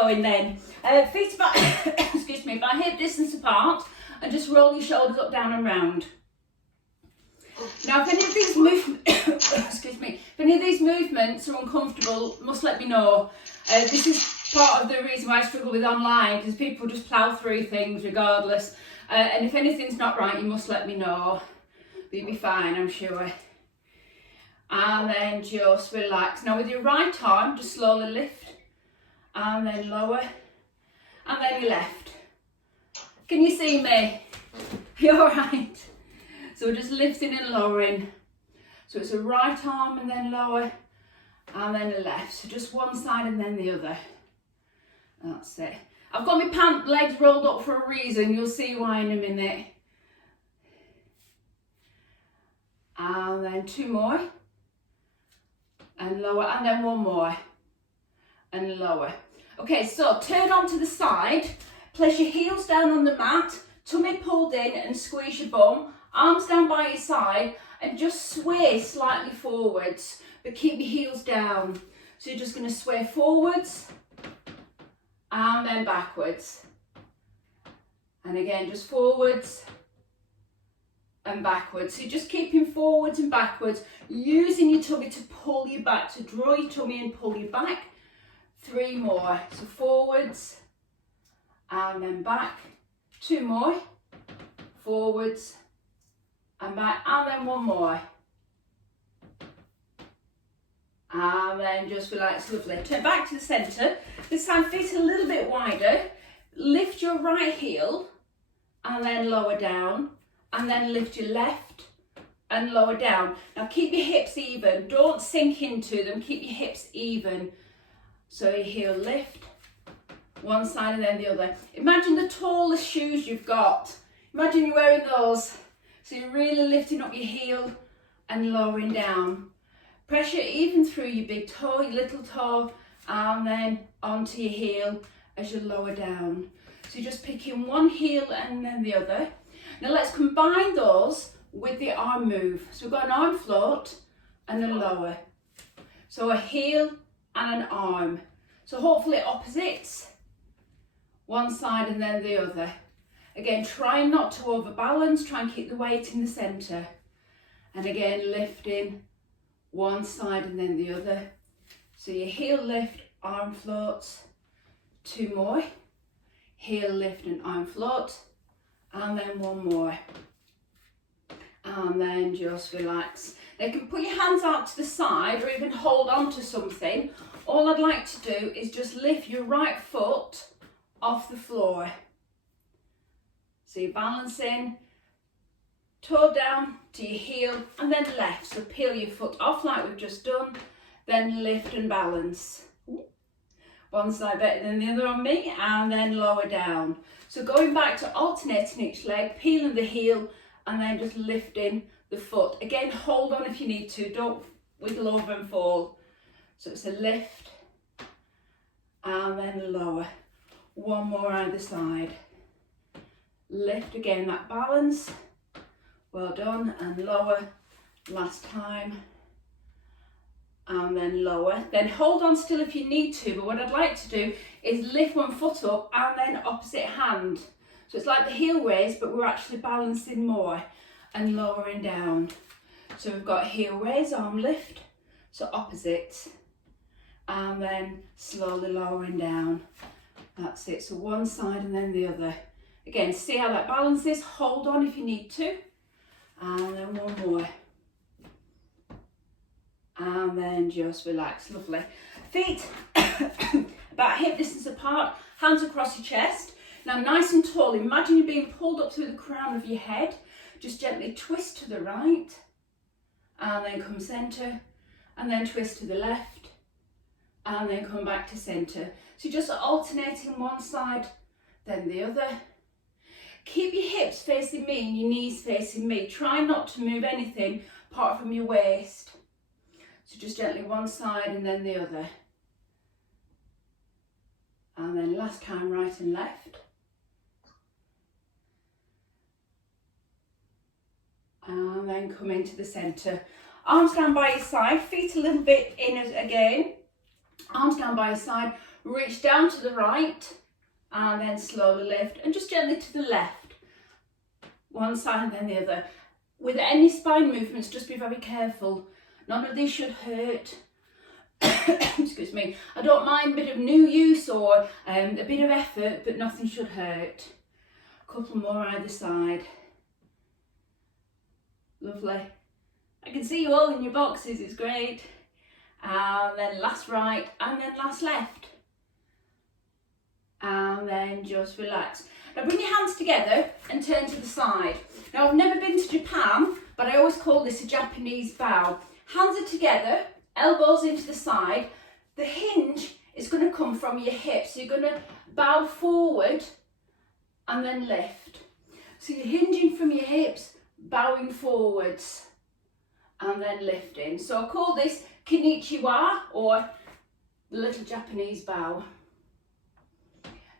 going then. Feet about, excuse me, about hip distance apart, and just roll your shoulders up, down and round. Now, if any of these excuse me, if any of these movements are uncomfortable, must let me know. This is part of the reason why I struggle with online, because people just plough through things regardless. And if anything's not right, you must let me know. But you'll be fine, I'm sure. And then just relax. Now with your right arm, just slowly lift, and then lower, and then your left. Can you see me? You alright? So we're just lifting and lowering. So it's a right arm and then lower, and then a left. So just one side and then the other. That's it. I've got my legs rolled up for a reason. You'll see why in a minute. And then two more. And lower, and then one more. And lower. Okay, so turn onto the side. Place your heels down on the mat. Tummy pulled in and squeeze your bum. Arms down by your side. And just sway slightly forwards. But keep your heels down. So you're just going to sway forwards. And then backwards. And again, just forwards and backwards. So you're just keeping forwards and backwards, using your tummy to pull you back, to draw your tummy and pull you back. Three more. So forwards and then back. Two more. Forwards and back. And then one more. And then just relax, lovely. Turn back to the centre. This time feet a little bit wider. Lift your right heel and then lower down. And then lift your left and lower down. Now keep your hips even. Don't sink into them. Keep your hips even. So your heel lift. One side and then the other. Imagine the tallest shoes you've got. Imagine you're wearing those. So you're really lifting up your heel and lowering down. Pressure even through your big toe, your little toe, and then onto your heel as you lower down. So you're just picking one heel and then the other. Now let's combine those with the arm move. So we've got an arm float and a lower. So a heel and an arm. So hopefully opposites. One side and then the other. Again, try not to overbalance. Try and keep the weight in the centre. And again, lifting. One side and then the other. So your heel lift, arm floats. Two more. Heel lift and arm float. And then one more. And then just relax. Now you can put your hands out to the side or even hold on to something. All I'd like to do is just lift your right foot off the floor. So you're balancing. Toe down to your heel and then left. So peel your foot off like we've just done. Then lift and balance. One side better than the other on me, and then lower down. So going back to alternating each leg, peeling the heel and then just lifting the foot. Again, hold on if you need to. Don't wiggle over and fall. So it's a lift and then lower. One more either side. Lift again, that balance. Well done, and lower, last time, and then lower. Then hold on still if you need to, but what I'd like to do is lift one foot up and then opposite hand. So it's like the heel raise, but we're actually balancing more and lowering down. So we've got heel raise, arm lift, so opposite, and then slowly lowering down. That's it, so one side and then the other. Again, see how that balances, hold on if you need to. And then one more. And then just relax, lovely. Feet about hip distance apart, hands across your chest. Now nice and tall, imagine you're being pulled up through the crown of your head. Just gently twist to the right. And then come centre. And then twist to the left. And then come back to centre. So just alternating one side, then the other. Keep your hips facing me and your knees facing me. Try not to move anything apart from your waist. So just gently one side and then the other. And then last time right and left. And then come into the centre. Arms down by your side, feet a little bit in again. Arms down by your side. reach down to the right and then slowly lift, and just gently to the left. One side and then the other. With any spine movements, just be very careful. None of these should hurt. Excuse me. I don't mind a bit of new use or a bit of effort, but nothing should hurt. A couple more either side. Lovely. I can see you all in your boxes, it's great. And then last right and then last left. And then just relax. Now bring your hands together and turn to the side. Now I've never been to Japan, but I always call this a Japanese bow. Hands are together, elbows into the side. The hinge is going to come from your hips. So you're going to bow forward and then lift. So you're hinging from your hips, bowing forwards and then lifting. So I call this Konnichiwa, or the little Japanese bow.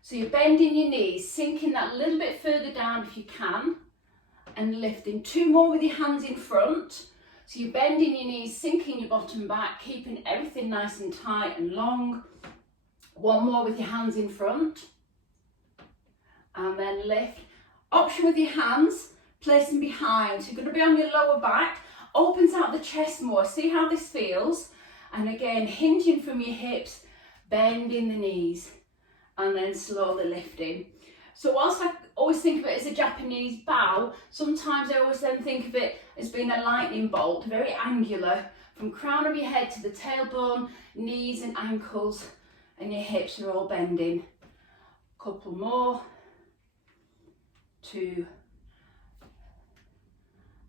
So you're bending your knees, sinking that a little bit further down if you can, and lifting. 2 more with your hands in front. So you're bending your knees, sinking your bottom back, keeping everything nice and tight and long. 1 more with your hands in front. And then lift. Option with your hands, place them behind. So you're going to be on your lower back, opens out the chest more. See how this feels? And again, hinging from your hips, bending the knees. And then slowly lifting. So whilst I always think of it as a Japanese bow, sometimes I always then think of it as being a lightning bolt, very angular, from crown of your head to the tailbone, knees and ankles, and your hips are all bending. Couple more. 2.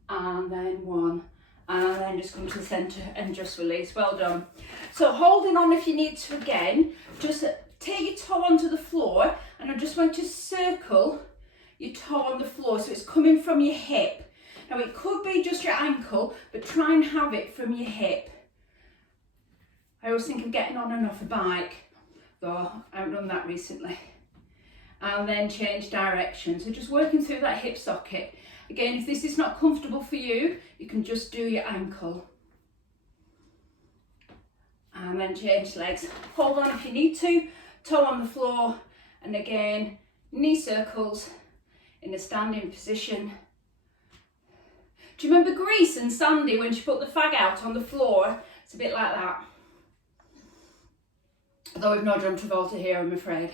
And then 1. And then just come to the centre and just release. Well done. So holding on if you need to again, just take your toe onto the floor, and I just want to circle your toe on the floor so it's coming from your hip. Now it could be just your ankle, but try and have it from your hip. I always think of getting on and off a bike, though I haven't done that recently. And then change direction. So just working through that hip socket. Again, if this is not comfortable for you, you can just do your ankle. And then change legs. Hold on if you need to. Toe on the floor, and again, knee circles in a standing position. Do you remember Grease and Sandy when she put the fag out on the floor? It's a bit like that. Though we've no John Travolta here, I'm afraid.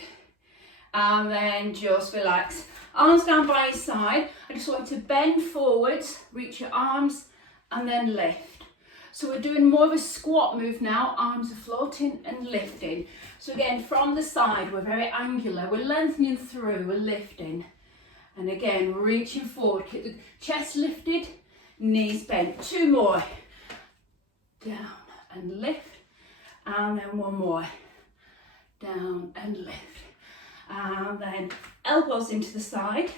And then just relax. Arms down by your side. I just want you to bend forwards, reach your arms, and then lift. So we're doing more of a squat move now. Arms are floating and lifting. So again, from the side, we're very angular. We're lengthening through, we're lifting. And again, reaching forward. Keep the chest lifted, knees bent. 2 more. Down and lift. And then 1 more. Down and lift. And then elbows into the side.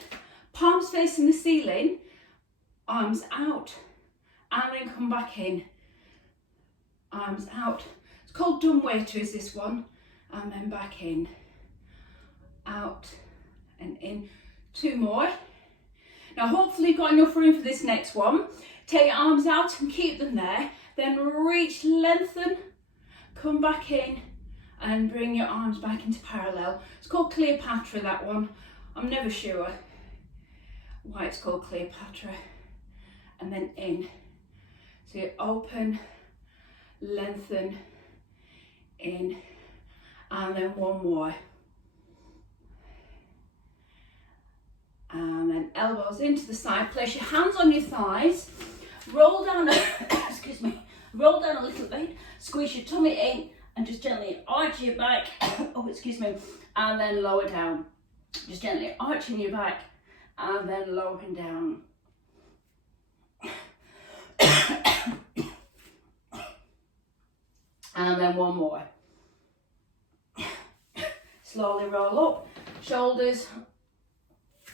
Palms facing the ceiling. Arms out. And then come back in. Arms out. It's called dumb waiter is this one. And then back in. Out and in. 2 more. Now hopefully you've got enough room for this next one. Take your arms out and keep them there. Then reach, lengthen, come back in and bring your arms back into parallel. It's called Cleopatra, that one. I'm never sure why it's called Cleopatra. And then in. So you open, lengthen, in, and then 1 more. And then elbows into the side. Place your hands on your thighs. Roll down, excuse me, roll down a little bit. Squeeze your tummy in and just gently arch your back. Oh, excuse me. And then lower down. Just gently arching your back and then lowering down. And then 1 more. Slowly roll up, shoulders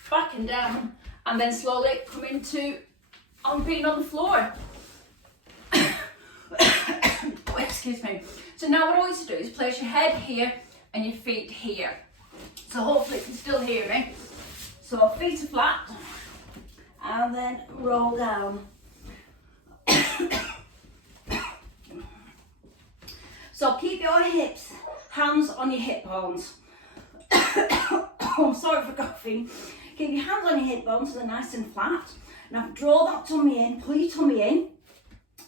back and down, and then slowly come into being on the floor. Oh, excuse me. So now what I want you to do is place your head here and your feet here. So hopefully you can still hear me. So feet are flat, and then roll down. So keep your hips hands on your hip bones. I'm sorry for coughing. Keep your hands on your hip bones so they're nice and flat. Now draw that tummy in, pull your tummy in,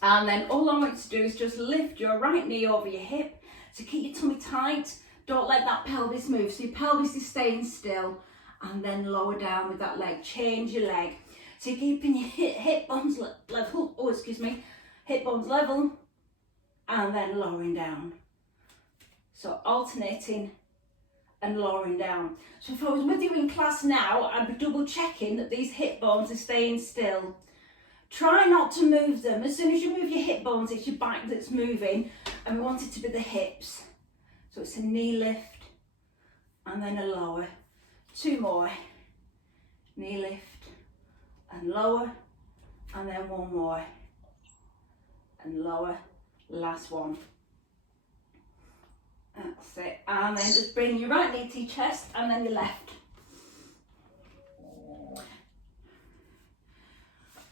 and then all I want you to do is just lift your right knee over your hip. So keep your tummy tight, don't let that pelvis move. So your pelvis is staying still, and then lower down with that leg, change your leg. So you're keeping your hip bones level, hip bones level, and then lowering down. So alternating and lowering down. So if I was with you in class now, I'd be double checking that these hip bones are staying still. Try not to move them. As soon as you move your hip bones, it's your back that's moving, and we want it to be the hips. So it's a knee lift and then a lower. 2 more. Knee lift and lower, and then 1 more. And lower, last one. That's it. And then just bring your right knee to your chest and then your left.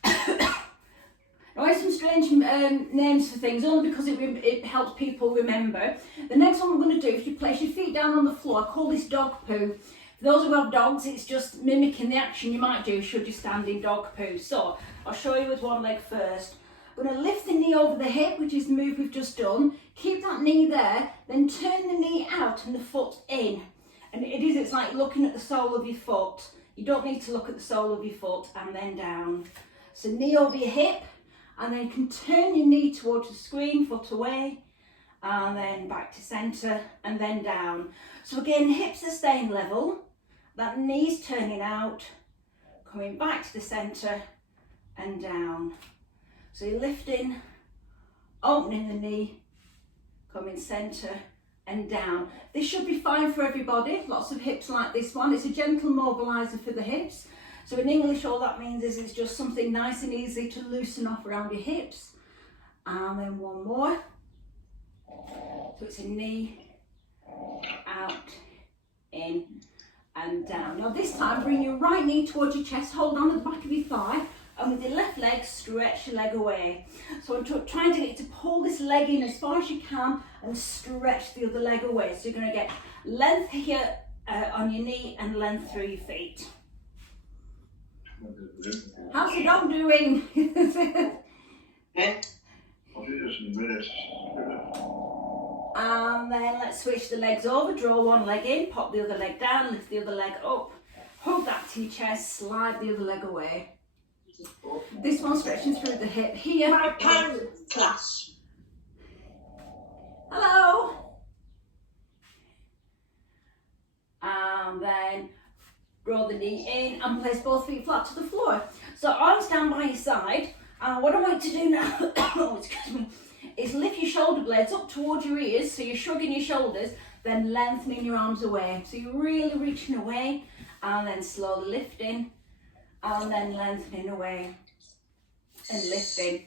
Now, I have some strange names for things, only because it helps people remember. The next one we're going to do, if you place your feet down on the floor, I call this dog poo. For those who have dogs, it's just mimicking the action you might do should you stand in dog poo. So, I'll show you with one leg first. I'm going to lift the knee over the hip, which is the move we've just done. Keep that knee there, then turn the knee out and the foot in. And it's like looking at the sole of your foot. You don't need to look at the sole of your foot, and then down. So knee over your hip, and then you can turn your knee towards the screen, foot away, and then back to centre, and then down. So again, hips are staying level, that knee's turning out, coming back to the centre, and down. So you're lifting, opening the knee, coming centre and down. This should be fine for everybody. Lots of hips like this one. It's a gentle mobiliser for the hips. So in English, all that means is it's just something nice and easy to loosen off around your hips. And then 1 more. So it's a knee, out, in and down. Now this time, bring your right knee towards your chest, hold on at the back of your thigh, and with your left leg, stretch your leg away. So I'm trying to get you to pull this leg in as far as you can and stretch the other leg away. So you're going to get length here on your knee and length through your feet. How's the dog doing? And then let's switch the legs over, draw one leg in, pop the other leg down, lift the other leg up, hug that to your chest, slide the other leg away. This one stretching through the hip here. My parent class. Hello. And then roll the knee in and place both feet flat to the floor. So arms down by your side. And what I want you to do now oh, excuse me, is lift your shoulder blades up towards your ears, so you're shrugging your shoulders, then lengthening your arms away. So you're really reaching away, and then slowly lifting, and then lengthening away and lifting.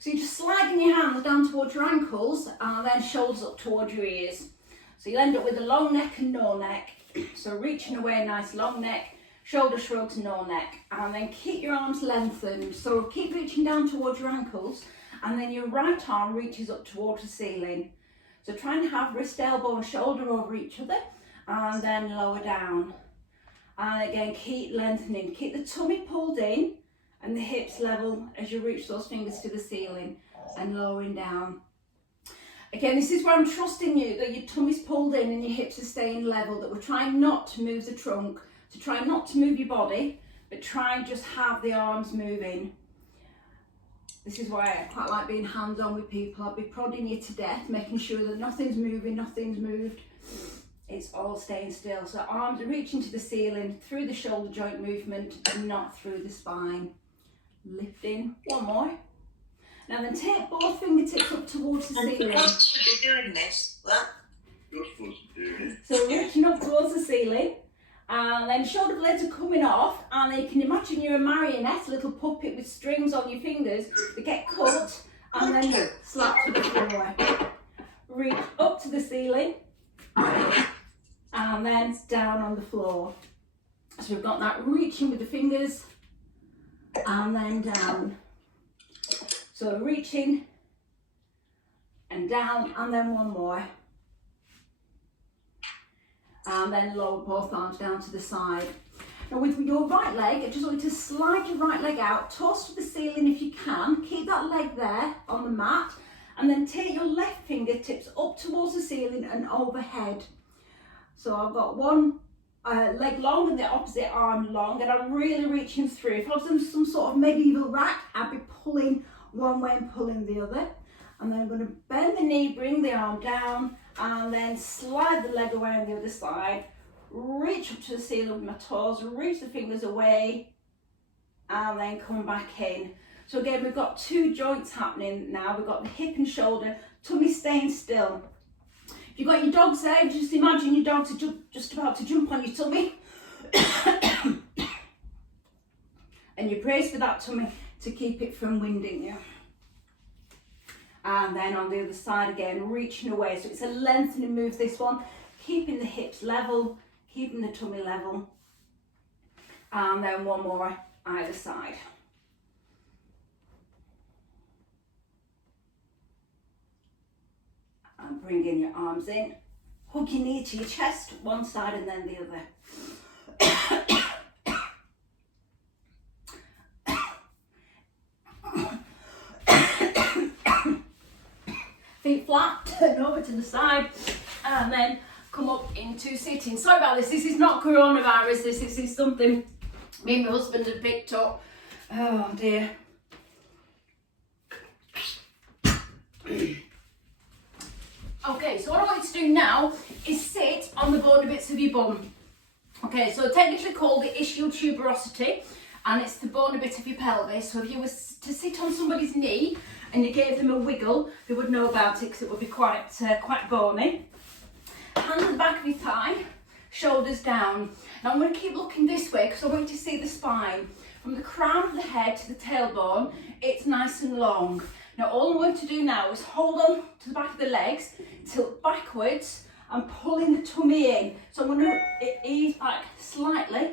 So you're just sliding your hands down towards your ankles, and then shoulders up towards your ears. So you'll end up with a long neck and no neck. So reaching away, nice long neck, shoulder shrugs, no neck, and then keep your arms lengthened. So keep reaching down towards your ankles, and then your right arm reaches up towards the ceiling. So try and have wrist, elbow and shoulder over each other, and then lower down. And again, keep lengthening, keep the tummy pulled in and the hips level as you reach those fingers to the ceiling, and lowering down. Again, this is where I'm trusting you, that your tummy's pulled in and your hips are staying level, that we're trying not to move the trunk, to try not to move your body, but try and just have the arms moving. This is why I quite like being hands-on with people. I'll be prodding you to death, making sure that nothing's moving, nothing's moved. It's all staying still. So arms are reaching to the ceiling through the shoulder joint movement and not through the spine. Lifting, 1 more. Now then take both fingertips up towards the ceiling. You're supposed to be doing this, what? You're supposed to do it. So reaching up towards the ceiling. And then shoulder blades are coming off, and then you can imagine you're a marionette, a little puppet with strings on your fingers that get cut and then slap to the floor. Reach up to the ceiling and then down on the floor. So we've got that reaching with the fingers and then down. So reaching and down, and then 1 more. And then lower both arms down to the side. Now with your right leg, I just want you to slide your right leg out, toes to the ceiling if you can. Keep that leg there on the mat. And then take your left fingertips up towards the ceiling and overhead. So I've got one leg long and the opposite arm long, and I'm really reaching through. If I was in some sort of medieval rack, I'd be pulling one way and pulling the other. And then I'm going to bend the knee, bring the arm down, and then slide the leg away on the other side. Reach up to the ceiling with my toes, reach the fingers away, and then come back in. So again, we've got two joints happening now. We've got the hip and shoulder, tummy staying still. If you've got your dogs there, just imagine your dogs are just about to jump on your tummy. And you brace for that tummy to keep it from winding you. And then on the other side again, reaching away. So it's a lengthening move, this one. Keeping the hips level, keeping the tummy level. And then one more either side. And bring in your arms in. Hook your knee to your chest, one side and then the other. Feet flat, turn over to the side, and then come up into sitting. Sorry about this is not coronavirus, this is something me and my husband had picked up. Oh dear. Okay, so what I want you to do now is sit on the bony bits of your bum. Okay, so technically called the ischial tuberosity, and it's the bony bit of your pelvis. So if you were to sit on somebody's knee and you gave them a wiggle, they would know about it because it would be quite bony. Hands at the back of your thigh, shoulders down. Now I'm going to keep looking this way because I want you to see the spine. From the crown of the head to the tailbone, it's nice and long. Now all I'm going to do now is hold on to the back of the legs, tilt backwards and pulling the tummy in. So I'm going to ease back slightly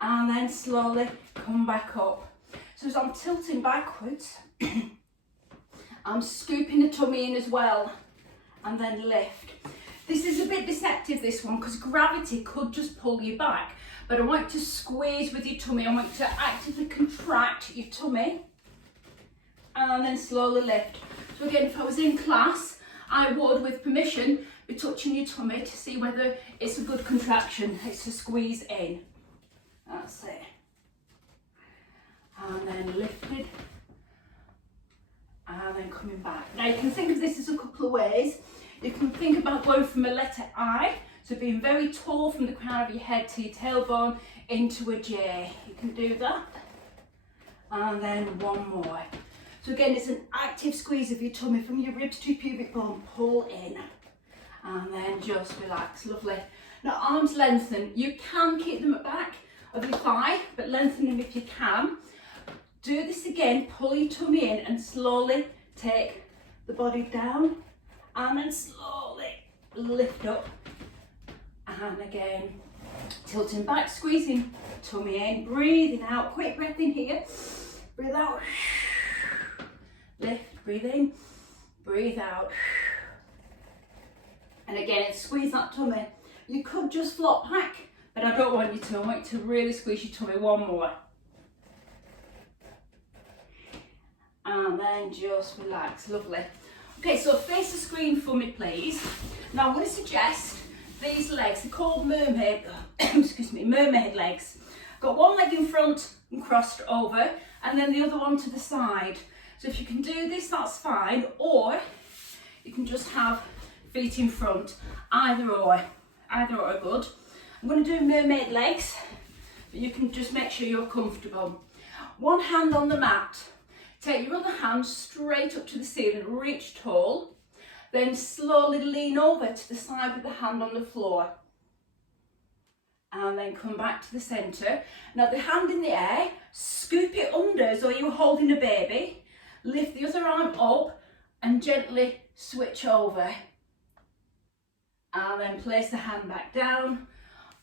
and then slowly come back up. So as I'm tilting backwards, I'm scooping the tummy in as well and then lift. This is a bit deceptive, this one, because gravity could just pull you back. But I want you to squeeze with your tummy. I want you to actively contract your tummy and then slowly lift. So again, if I was in class, I would, with permission, be touching your tummy to see whether it's a good contraction. It's a squeeze in. That's it. And then lifted. And then coming back. Now you can think of this as a couple of ways. You can think about going from a letter I, so being very tall from the crown of your head to your tailbone, into a J. You can do that. And then one more. So again, it's an active squeeze of your tummy from your ribs to your pubic bone. Pull in. And then just relax. Lovely. Now arms lengthen. You can keep them at the back of your thigh, but lengthen them if you can. Do this again. Pull your tummy in and slowly take the body down. And then slowly lift up. And again, tilting back, squeezing tummy in, breathing out. Quick breath in here. Breathe out. Lift, breathe in, breathe out. And again, squeeze that tummy. You could just flop back, but I don't want you to. I want you to really squeeze your tummy. One more. And then just relax. Lovely. Okay, so face the screen for me, please. Now I'm going to suggest these legs. They're called mermaid, mermaid legs. Got one leg in front and crossed over, and then the other one to the side. So if you can do this, that's fine, or you can just have feet in front. Either or are good. I'm going to do mermaid legs, but you can just make sure you're comfortable. One hand on the mat. Take your other hand straight up to the ceiling, reach tall, then slowly lean over to the side with the hand on the floor. And then come back to the centre. Now the hand in the air, scoop it under as though you were holding a baby. Lift the other arm up and gently switch over. And then place the hand back down,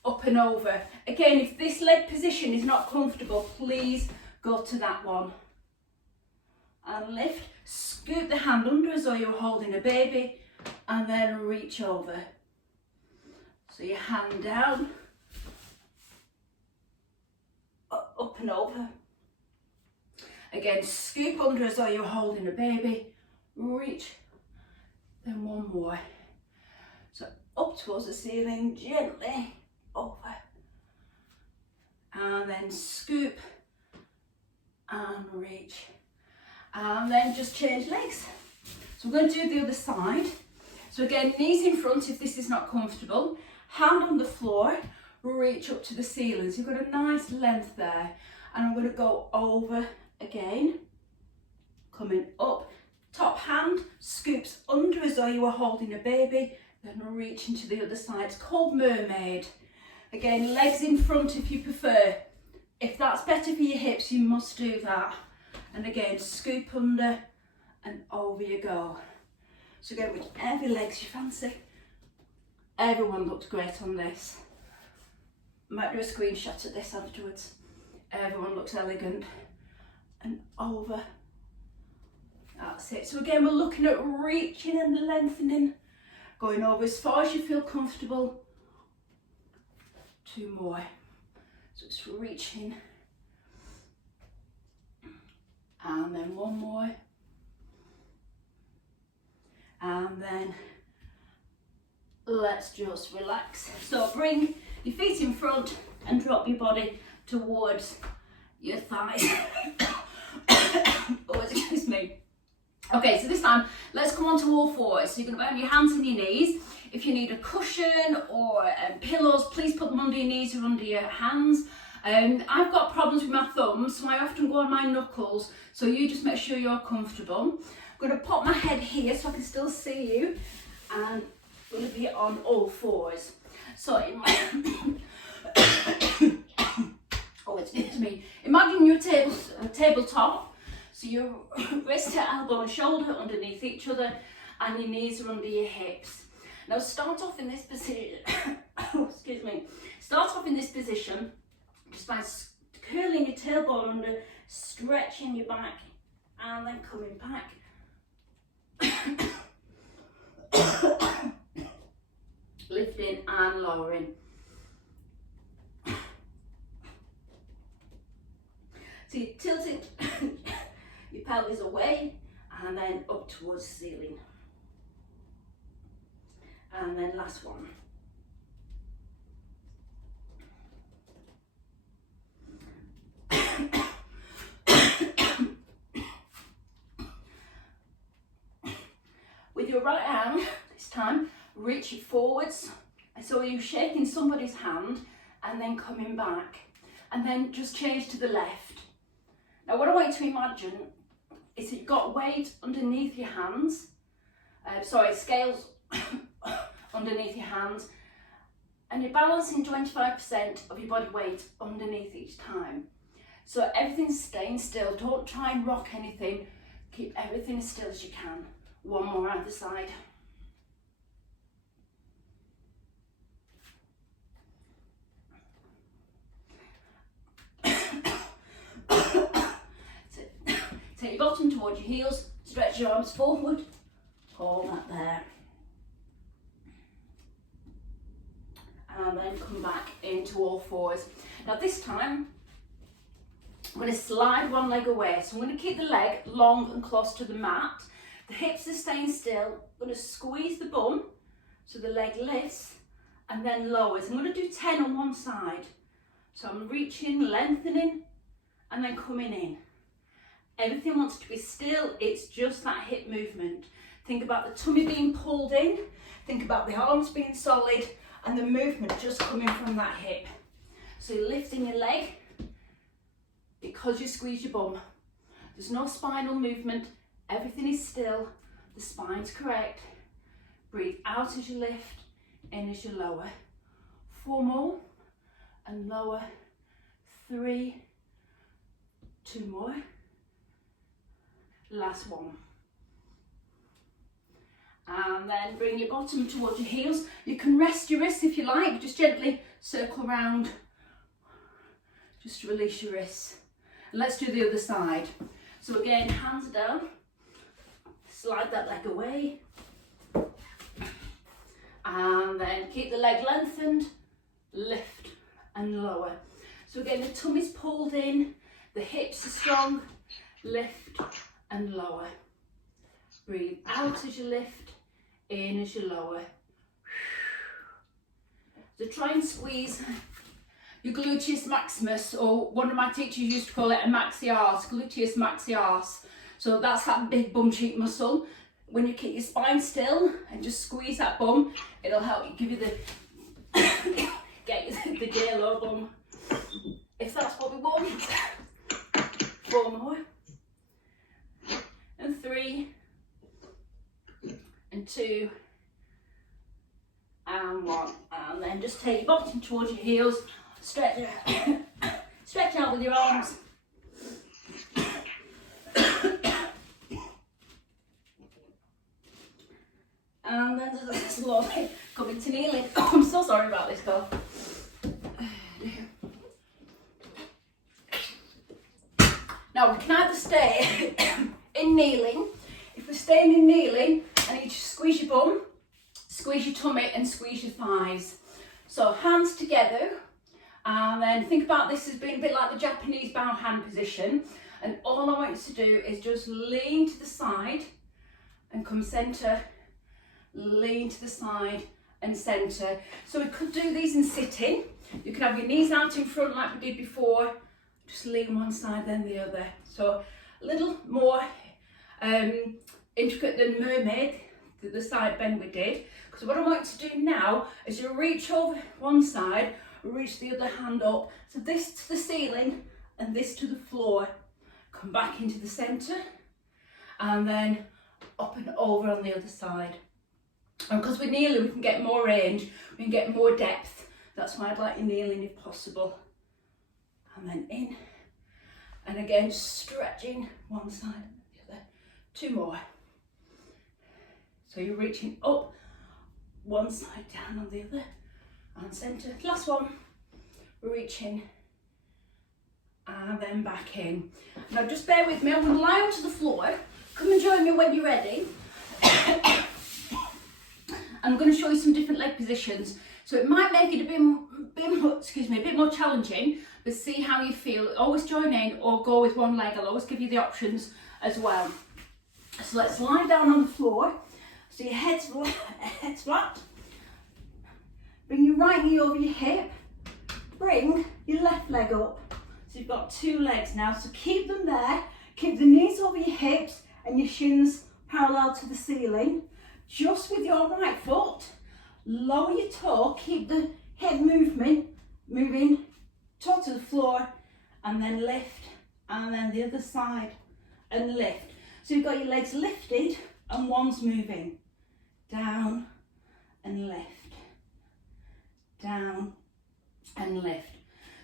up and over. Again, if this leg position is not comfortable, please go to that one. And lift, scoop the hand under as though you're holding a baby, and then reach over. So your hand down, up and over. Again, scoop under as though you're holding a baby, reach, then one more. So up towards the ceiling, gently over, and then scoop and reach, and then just change legs. So we're going to do the other side. So again, knees in front if this is not comfortable, hand on the floor, reach up to the ceiling. So you've got a nice length there, and I'm going to go over again, coming up, top hand scoops under as though you were holding a baby, then reaching to the other side. It's called mermaid. Again, legs in front if you prefer. If that's better for your hips, you must do that. And again, scoop under and over you go. So again, whichever legs you fancy. Everyone looked great on this. Might do a screenshot of this afterwards. Everyone looks elegant. And over. That's it. So again, we're looking at reaching and lengthening, going over as far as you feel comfortable. 2 more. So it's reaching. And then 1 more. And then let's just relax. So bring your feet in front and drop your body towards your thighs. Oh, excuse me. Okay, so this time, let's come on to all fours. So you're going to bend your hands and your knees. If you need a cushion or pillows, please put them under your knees or under your hands. I've got problems with my thumbs, so I often go on my knuckles. So you just make sure you're comfortable. I'm going to pop my head here so I can still see you. And I'm going to be on all fours. So, oh, excuse me. Imagine your tabletop. So your wrist to elbow and shoulder underneath each other, and your knees are under your hips. Now start off in this position, excuse me, start off in this position just by curling your tailbone under, stretching your back, and then coming back. Lifting and lowering. So you tilt it, your pelvis away, and then up towards the ceiling. And then last one. With your right hand, this time, reach it forwards. So you're shaking somebody's hand and then coming back. And then just change to the left. Now what I want you to imagine is that you've got weight underneath your hands. Scales underneath your hands. And you're balancing 25% of your body weight underneath each time. So everything's staying still. Don't try and rock anything. Keep everything as still as you can. 1 more either side. Take your bottom towards your heels, stretch your arms forward, hold that there. And then come back into all fours. Now this time, I'm going to slide one leg away. So I'm going to keep the leg long and close to the mat. The hips are staying still. I'm going to squeeze the bum so the leg lifts and then lowers. I'm going to do 10 on one side. So I'm reaching, lengthening, and then coming in. Everything wants to be still, it's just that hip movement. Think about the tummy being pulled in, think about the arms being solid, and the movement just coming from that hip. So you're lifting your leg because you squeeze your bum. There's no spinal movement, everything is still, the spine's correct. Breathe out as you lift, in as you lower. 4 more, and lower. 3, 2 more. Last one. And then bring your bottom towards your heels. You can rest your wrists if you like, just gently circle round, just to release your wrists. And let's do the other side. So again, hands down, slide that leg away, and then keep the leg lengthened, lift and lower. So again, the tummy's pulled in, the hips are strong, lift and lower. Breathe out as you lift, in as you lower. So try and squeeze your gluteus maximus, or one of my teachers used to call it a maxi-arse, gluteus maxi-arse. So that's that big bum cheek muscle. When you keep your spine still and just squeeze that bum, it'll help you give you the, get you the J-Lo bum. If that's what we want. 4 more. And 3. And 2. And 1. And then just take your bottom towards your heels. Stretch out with your arms. And then just slowly coming to kneeling. Oh, I'm so sorry about this, girl. Now we can either stay in kneeling. If we're staying in kneeling, I need you to squeeze your bum, squeeze your tummy and squeeze your thighs. So hands together, and then think about this as being a bit like the Japanese bow hand position. And all I want you to do is just lean to the side and come centre, lean to the side and centre. So we could do these in sitting. You can have your knees out in front like we did before, just lean one side then the other. So a little more intricate than mermaid, the side bend we did. Because what I want you to do now is you reach over one side, reach the other hand up. So this to the ceiling and this to the floor. Come back into the centre and then up and over on the other side. And because we're kneeling, we can get more range, we can get more depth. That's why I'd like you kneeling if possible. And then in. And again, stretching one side and the other. 2 more. So you're reaching up one side, down on the other, and centre. Last one. Reaching and then back in. Now just bear with me, I'm going to lie onto the floor. Come and join me when you're ready. I'm going to show you some different leg positions. So it might make it a bit more challenging, but see how you feel. Always join in or go with one leg. I'll always give you the options as well. So let's lie down on the floor. So your head's flat. Bring your right knee over your hip. Bring your left leg up. So you've got 2 legs now, so keep them there. Keep the knees over your hips and your shins parallel to the ceiling. Just with your right foot, lower your toe, keep the hip moving, toe to the floor, and then lift, and then the other side, and lift. So you've got your legs lifted, and one's moving. Down, and lift. Down, and lift.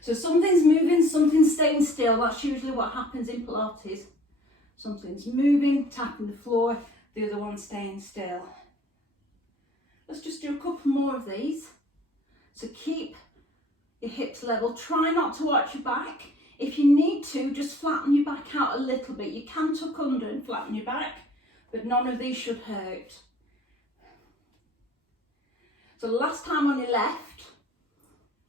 So something's moving, something's staying still. That's usually what happens in Pilates. Something's moving, tapping the floor, the other one's staying still. Let's just do a couple more of these. So keep your hips level. Try not to arch your back. If you need to, just flatten your back out a little bit. You can tuck under and flatten your back, but none of these should hurt. So last time on your left,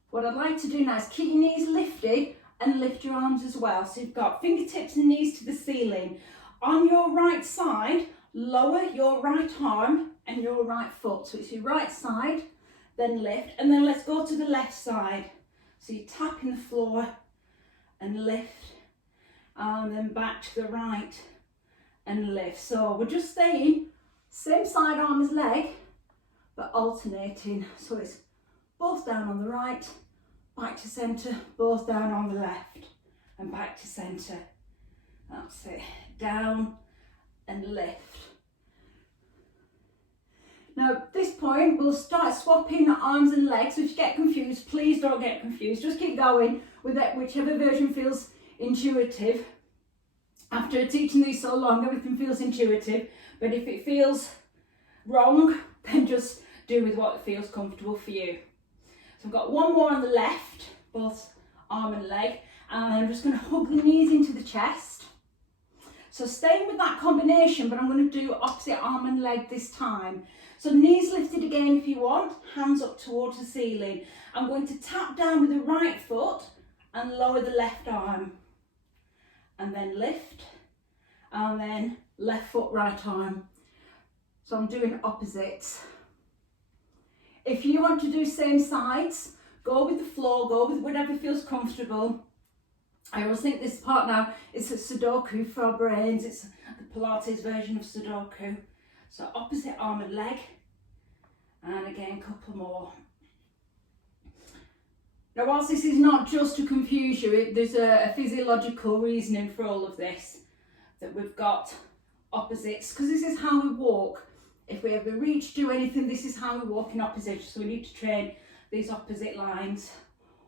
what I'd like to do now is keep your knees lifted and lift your arms as well. So you've got fingertips and knees to the ceiling. On your right side, lower your right arm and your right foot. So it's your right side, then lift, and then let's go to the left side. So you're tapping the floor and lift, and then back to the right and lift. So we're just staying same side arm as leg, but alternating. So it's both down on the right, back to centre, both down on the left, and back to centre. That's it. Down and lift. Now at this point, we'll start swapping arms and legs. So if you get confused, please don't get confused. Just keep going with that, whichever version feels intuitive. After teaching these so long, everything feels intuitive. But if it feels wrong, then just do with what feels comfortable for you. So I've got one more on the left, both arm and leg, and I'm just going to hug the knees into the chest. So staying with that combination, but I'm going to do opposite arm and leg this time. So knees lifted again if you want, hands up towards the ceiling. I'm going to tap down with the right foot and lower the left arm. And then lift, and then left foot, right arm. So I'm doing opposites. If you want to do same sides, go with the flow, go with whatever feels comfortable. I always think this part now is a Sudoku for our brains. It's the Pilates version of Sudoku. So opposite arm and leg. And again, a couple more. Now, whilst this is not just to confuse you, there's a physiological reasoning for all of this. That we've got opposites, because this is how we walk. If we ever reach, do anything, this is how we walk in opposition. So we need to train these opposite lines.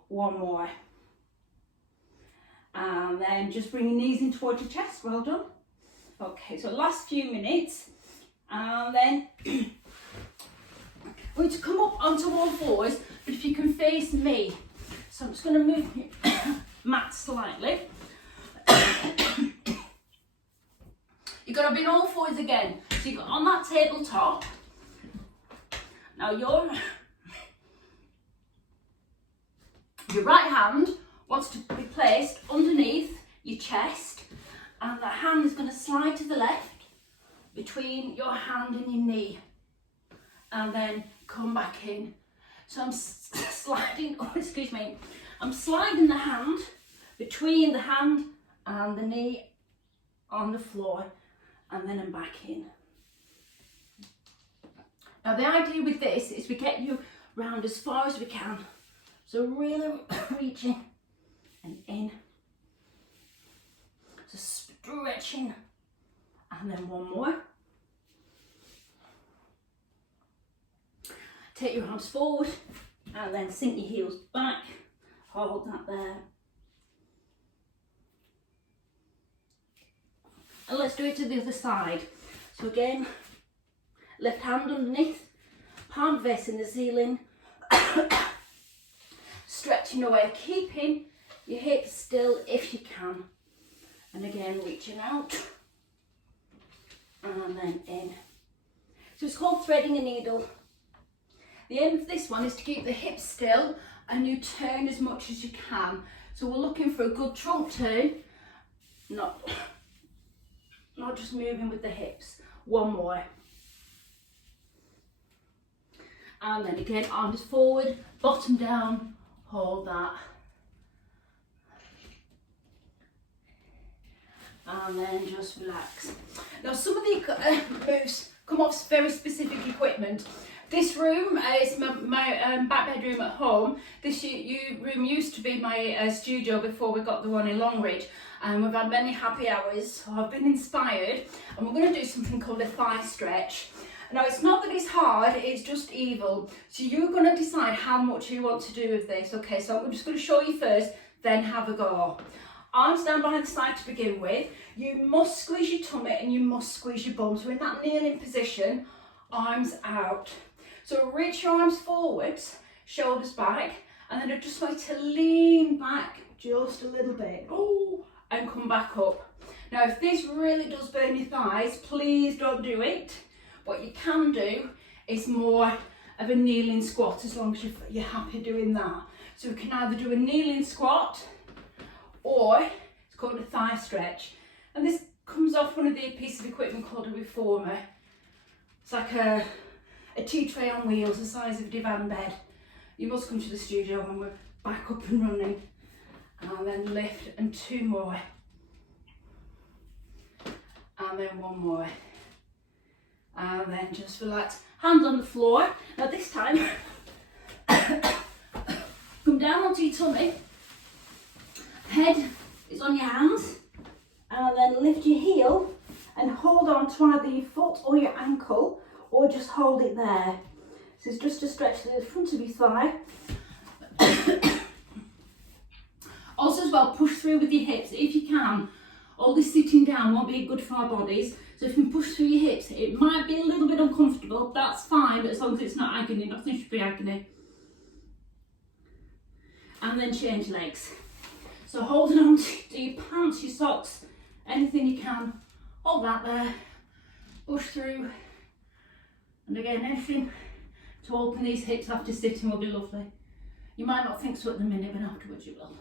One more. And then just bring your knees in towards your chest. Well done. Okay, so last few minutes. And then we're going to come up onto all fours, but if you can face me. So I'm just going to move my mat slightly. You've got to be on all fours again. So you've got on that tabletop. Now your right hand wants to be placed underneath your chest, and the hand is going to slide to the left between your hand and your knee, and then come back in. So I'm sliding, oh excuse me, I'm sliding the hand between the hand and the knee on the floor, and then I'm back in. Now the idea with this is we get you round as far as we can. So really reaching and in. So stretching, and then one more. Take your arms forward and then sink your heels back. Hold that there. And let's do it to the other side. So again, left hand underneath, palm facing the ceiling, stretching away, keeping your hips still if you can. And again, reaching out, and then in. So it's called threading a needle. The aim of this one is to keep the hips still and you turn as much as you can. So we're looking for a good trunk turn, not just moving with the hips. One more. And then again, arms forward, bottom down, hold that. And then just relax. Now some of the moves come off very specific equipment. This room is my back bedroom at home. This room used to be my studio before we got the one in Longridge, and we've had many happy hours, so I've been inspired, and we're going to do something called a thigh stretch. Now it's not that it's hard, it's just evil. So you're going to decide how much you want to do with this. Okay, so I'm just going to show you first, then have a go. Arms down by the side to begin with. You must squeeze your tummy and you must squeeze your bum. So in that kneeling position, arms out. So reach your arms forwards, shoulders back, and then I just want to lean back just a little bit. Oh, and come back up. Now if this really does burn your thighs, please don't do it. What you can do is more of a kneeling squat, as long as you're happy doing that. So we can either do a kneeling squat, or it's called a thigh stretch. And this comes off one of the pieces of equipment called a reformer. It's like a tea tray on wheels, the size of a divan bed. You must come to the studio when we're back up and running. And then lift, and two more. And then one more. And then just relax. Hands on the floor. Now this time, come down onto your tummy. Head is on your hands. And then lift your heel and hold on to either your foot or your ankle, or just hold it there. This is just to stretch the front of your thigh. Also as well, push through with your hips if you can. All this sitting down won't be good for our bodies. So if you can push through your hips, it might be a little bit uncomfortable, that's fine, but as long as it's not agony, nothing should be agony. And then change legs. So holding on to your pants, your socks, anything you can, hold that there, push through, And again, anything to open these hips after sitting will be lovely. You might not think so at the minute, but afterwards you will.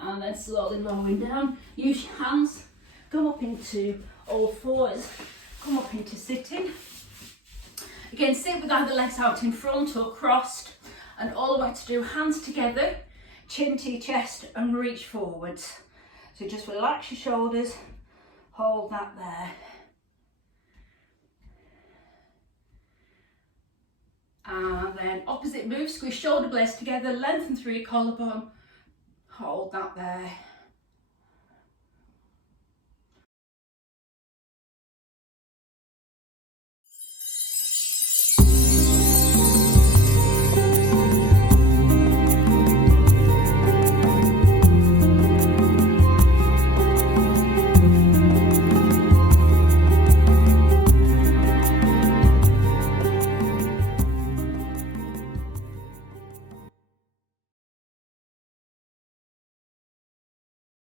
And then slowly lowering down. Use your hands. Come up into all fours. Come up into sitting. Again, sit with either legs out in front or crossed. And all the way to do hands together, chin to your chest and reach forwards. So just relax your shoulders, hold that there. And then opposite move, squeeze shoulder blades together, lengthen through your collarbone, hold that there.